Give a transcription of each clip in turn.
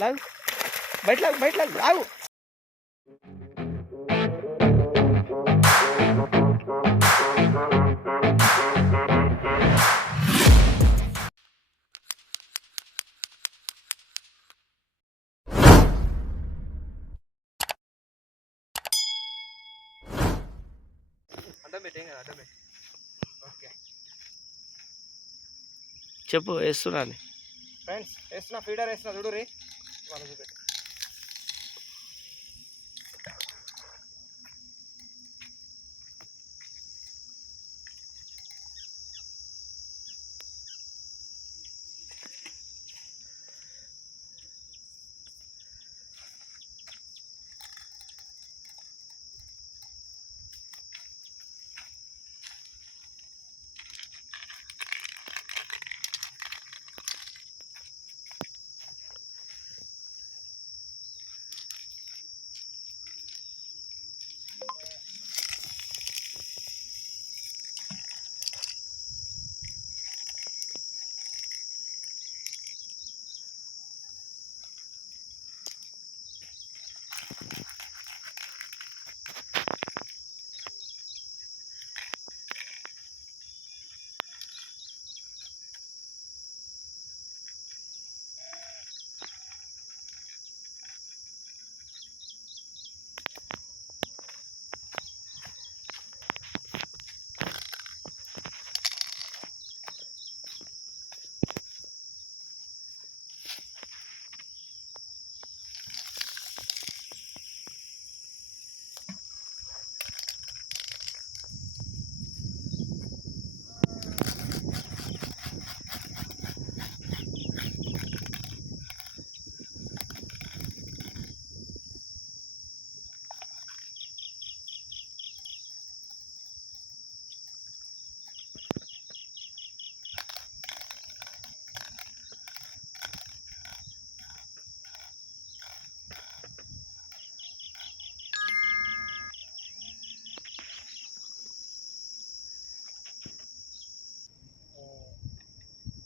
లాగు బయట లాగు లాగు. చెప్పు వేస్తున్నా ఫ్రెండ్స్, వేస్తున్నా ఫీడర్ వేస్తున్నా చూడు రీ వాళ్ళు చూపెట్టి.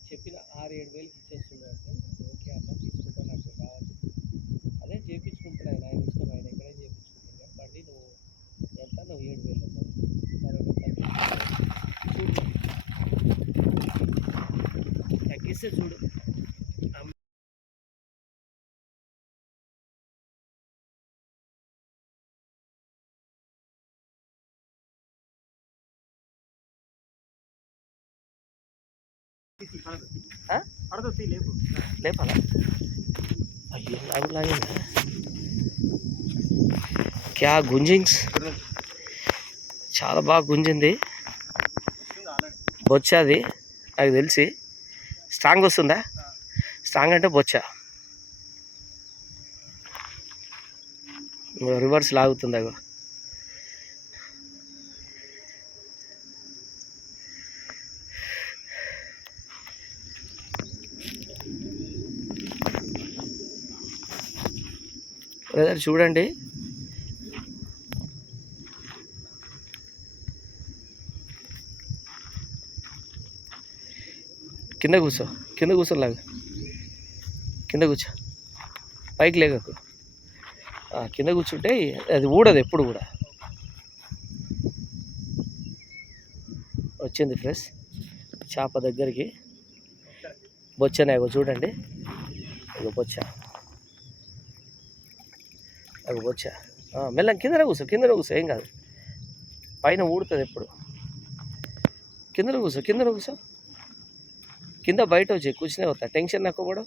చెప్పిన 6-7 వేలకి ఇచ్చేస్తుండే అంటే ఓకే అన్న తీసుకుంటా, నాకు కావాలి అదే చేయించుకుంటాడు ఆయన, ఆయన ఇష్టం, ఆయన ఎక్కడైనా చేయించుకుంటాడు. బండి నువ్వు ఎంత, నువ్వు 7,000 అన్నావు. సరే తగ్గిస్తే చూడు. లేపాలా? అయ్యో లాగే క్యా గుంజింగ్స్, చాలా బాగా గుంజింది. బొచ్చ అది నాకు తెలిసి. స్ట్రాంగ్ వస్తుందా? స్ట్రాంగ్ అంటే బొచ్చ. రివర్స్ లాగుతుంది అగో. బ్రదర్ చూడండి, కింద కూర్చోలాగా, కింద కూర్చో, పైకి లేగకు. కింద కూర్చుంటే అది ఊడదు ఎప్పుడు కూడా. వచ్చింది ఫ్రెష్ చేప దగ్గరికి. బొచ్చనేగో చూడండి, ఇక బొచ్చ, అది బొచ్చ. మెల్లం కిందనే కూర్చో, ఏం కాదు. పైన ఊడుతుంది ఎప్పుడు. కిందనే కూర్చో. కింద బయట వచ్చి కూర్చునే అవుతా, టెన్షన్ నాకు కూడా.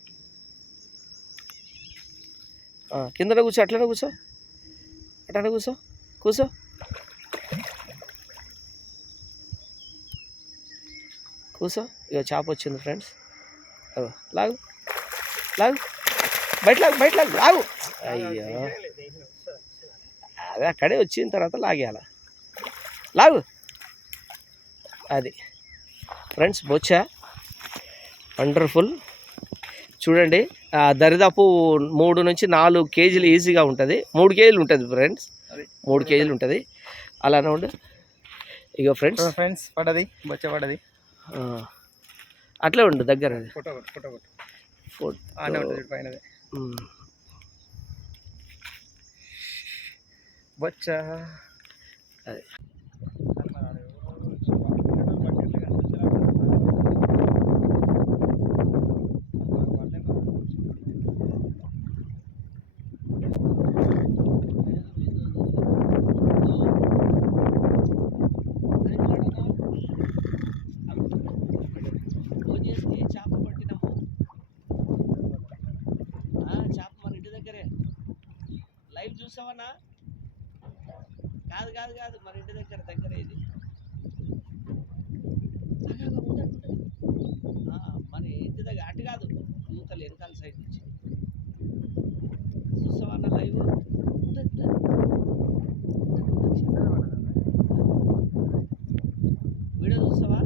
కిందనే కూర్చో, అట్లనే కూర్చో. ఇక చేప వచ్చింది ఫ్రెండ్స్. అదో లాగు బయట లాగు. అయ్యో అదే అక్కడే వచ్చిన తర్వాత లాగేయాల. లాగు. అది ఫ్రెండ్స్ బొచ్చ, వండర్ఫుల్. చూడండి, దరిదాపు 3 నుంచి 4 కేజీలు ఈజీగా ఉంటుంది. 3 కేజీలు ఉంటుంది ఫ్రెండ్స్, 3 కేజీలు ఉంటుంది. అలానే ఉండు. ఇక ఫ్రెండ్స్ పడ్డది, బొచ్చ పడ్డది. అట్లే ఉండు దగ్గర. ఫోటో బొచ్చా అది చేప పట్టినాము చేప మన ఇంటి దగ్గరే లైవ్ చూసావన్నా కాదు కాదు కాదు మన ఇంటి దగ్గర ఇది మన ఇంటి దగ్గర అటు కాదు యూతలు వెనకాల సైడ్ నుంచి చూసావన్నా లైవ్ వీడియో చూస్తావా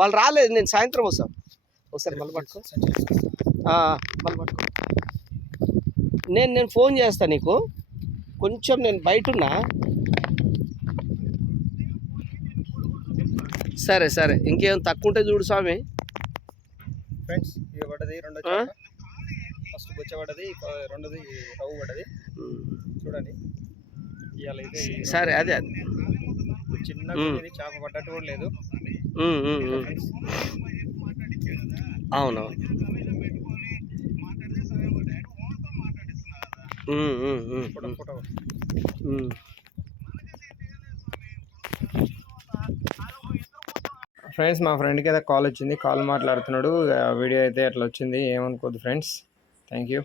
వాళ్ళు రాలేదు నేను సాయంత్రం వస్తాను ఒకసారి మళ్ళీ పట్టుకో మళ్ళీ పట్టుకో నేను ఫోన్ చేస్తాను నీకు కొంచెం నేను బయట ఉన్నా సరే సరే ఇంకేం తక్కువ ఉంటే చూడు స్వామి ఫ్రెండ్స్ ఇది పడ్డది రెండో ఫస్ట్ బొచ్చ పడ్డది రెండోది రవ్వు పడ్డది చూడండి ఇవాళ ఇది సరే అదే అది చిన్నగా ఇది చేప పడ్డట్టు కూడా లేదు అవును ఫోటో ఫ్రెండ్స్ మా ఫ్రెండ్కి అయితే కాల్ వచ్చింది కాల్ మాట్లాడుతున్నాడు వీడియో అయితే అట్లా వచ్చింది ఏమనుకోద్దు ఫ్రెండ్స్ థ్యాంక్ యూ